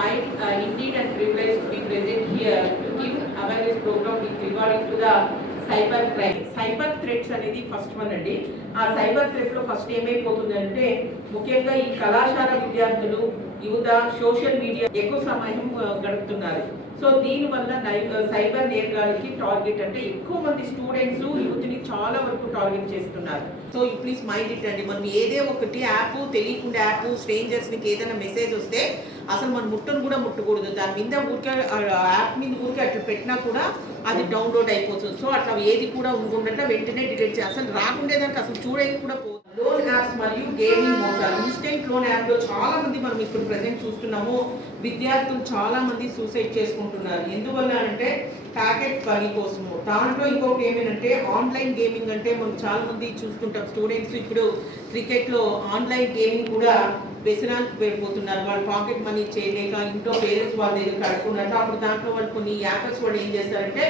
might indeed and privilege to be present here to give awareness program with regarding to the cyber crime. Cyber threats అనేది first one అండి. ఆ cyber థ్రెట్లో first ఏమైపోతుందంటే ముఖ్యంగా ఈ కళాశాల విద్యార్థులు యువత సోషల్ మీడియా ఎక్కువ సమయం గడుపుతున్నారు. సో దీనివల్ల సైబర్ నేరగాలకి టార్గెట్ అంటే ఎక్కువ మంది స్టూడెంట్స్ యూత్ని చాలా వరకు టార్గెట్ చేస్తున్నారు. సో ప్లీజ్ మైండ్ ఇట్ అండి. మనం ఏదే ఒకటి యాప్ తెలియకుండా యాప్ స్ట్రేంజర్స్కి ఏదైనా మెసేజ్ వస్తే అసలు మనం ముట్టను కూడా ముట్టకూడదు. దాని మీద ఊరికే యాప్ మీద ఊరికే అట్లా పెట్టినా కూడా అది డౌన్లోడ్ అయిపోతుంది. సో అట్లా ఏది కూడా ఉండకుండా వెంటనే డిలీట్ చేయాలి. అసలు రాకుండేదానికి అసలు చూడేది కూడా పోతుంది. లోన్ యాప్స్ మరియు గేమింగ్ మోసాలు. ఇన్స్టెంట్ లోన్ యాప్లో చాలా మంది మనం ఇప్పుడు ప్రెసెంట్ చూస్తున్నాము. విద్యార్థులు చాలా మంది సూసైడ్ చేసుకుంటున్నారు. ఎందువల్ల అంటే ప్యాకెట్ పని కోసము. దాంట్లో ఇంకొకటి ఏమేంటంటే ఆన్లైన్ గేమింగ్ అంటే మనం చాలా మంది చూస్తుంటాం. స్టూడెంట్స్ ఇప్పుడు క్రికెట్లో ఆన్లైన్ గేమింగ్ కూడా వ్యసనానికి వెళ్ళిపోతున్నారు. వాళ్ళు పాకెట్ మనీ చేయలేక ఇంట్లో పేరెంట్స్ వాళ్ళ దగ్గర కడుక్కున్నట్టు అప్పుడు దాంట్లో వాళ్ళు కొన్ని యాప్స్ వాళ్ళు ఏం చేస్తారంటే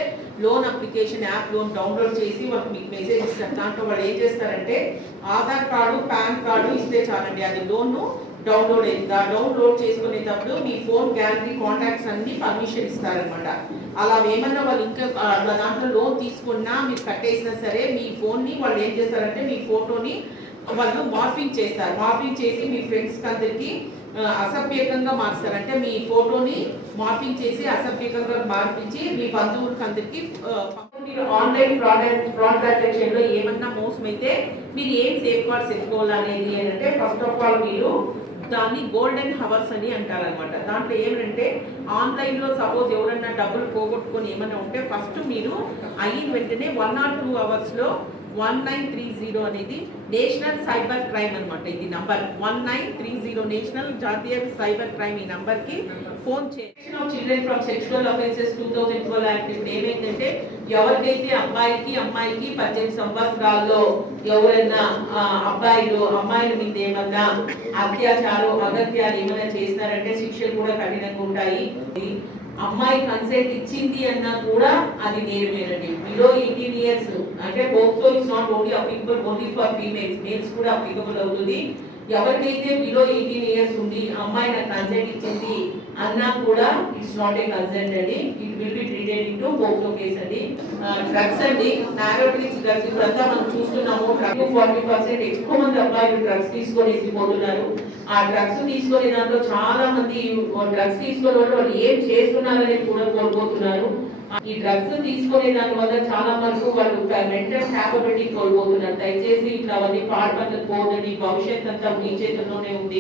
loan application app loan download చేసి వాళ్ళకి మీకు మెసేజ్ ఇస్తారు. దాంట్లో వాళ్ళు ఏం చేస్తారంటే ఆధార్ కార్డు పాన్ కార్డు ఇస్తే చాలండి, అది లోన్ డౌన్లోడ్ అయింది. డౌన్లోడ్ చేసుకునేటప్పుడు మీ ఫోన్ గ్యాలరీ కాంటాక్ట్స్ అన్ని పర్మిషన్ ఇస్తారనమాట. అలా ఏమన్నా వాళ్ళు ఇంకా దాంట్లో లోన్ తీసుకున్నా మీరు కట్టేసినా సరే మీ ఫోన్ని వాళ్ళు ఏం చేస్తారంటే మీ ఫోటోని వాళ్ళు మార్ఫింగ్ చేస్తారు. మార్ఫింగ్ చేసి మీ ఫ్రెండ్స్కి అందరికీ అసభ్యకంగా మార్స్తారు. అంటే మీ ఫోటోని మార్ఫింగ్ చేసి అసభ్యకంగా మార్పించి మీ బంధువులకి అందరికీ మీరు ఆన్లైన్ ఫ్రాడ్ ట్రాన్సాక్షన్లో ఏమన్నా మోసం అయితే మీరు ఏం సేఫ్ గార్డ్స్ ఎత్తుకోవాలనేది అంటే ఫస్ట్ ఆఫ్ ఆల్ మీరు దాన్ని గోల్డెన్ హవర్స్ అని అంటారనమాట. దాంట్లో ఏమంటే ఆన్లైన్లో సపోజ్ ఎవరన్నా డబ్బులు పోగొట్టుకొని ఏమన్నా ఉంటే ఫస్ట్ మీరు అయిన వెంటనే 1 or 2 అవర్స్లో 1930 అనేది నేషనల్ సైబర్ క్రైమ్ అనమాట. ఇది నంబర్ 1930 నేషనల్ జాతీయ సైబర్ క్రైమ్. ఈ నంబర్కి ఫోన్ చేసి children from sexual offences 2012 act ఏమైందంటే ఎవరికైతే అమ్మాయికి 18 సంవత్సరాల్లో ఎవరైనా అమ్మాయిల మీద ఏమన్నా అత్యాచారం అగత్యాలు ఏమైనా చేస్తారంటే శిక్షలు కూడా కఠినంగా ఉంటాయి. అమ్మాయి కన్సెంట్ ఇచ్చింది అన్నా కూడా అది నేరమేనండి. బిలో 18 years అంటే POCSO is not only applicable only for females, males కూడా అప్లికబుల్ అవుతుంది. ఎవరికైతే బిలో 18 years ఉండి అమ్మాయి నాకు కన్సెంట్ ఇచ్చింది అన్నా కూడా ఇట్స్ నాట్ ఏ కన్సెంట్ అండి. It will be treated into POCSO case అండి. డ్రగ్స్ అండి, నారోటిక్స్ డ్రగ్స్ ఇప్పుడంతా మనం చూస్తున్నాము. 40% ఎక్కువ మంది అబ్బాయిలు డ్రగ్స్ తీసుకొని వెళ్ళిపోతున్నారు. ఆ డ్రగ్స్ తీసుకునే దాంట్లో చాలా మంది డ్రగ్స్ తీసుకునే వాళ్ళు ఏం చేస్తున్నారని కూడా కోల్పోతున్నారు. ఈ డ్రగ్స్ తీసుకునే దాని వల్ల చాలా వరకు వాళ్ళు మెంటల్ క్యాపబిలిటీ కోల్పోతున్నారు. దయచేసి ఇట్లా అవన్నీ పాడుపడకపోవద్దండి. భవిష్యత్ అంతా మీ చేతుల్లోనే ఉంది.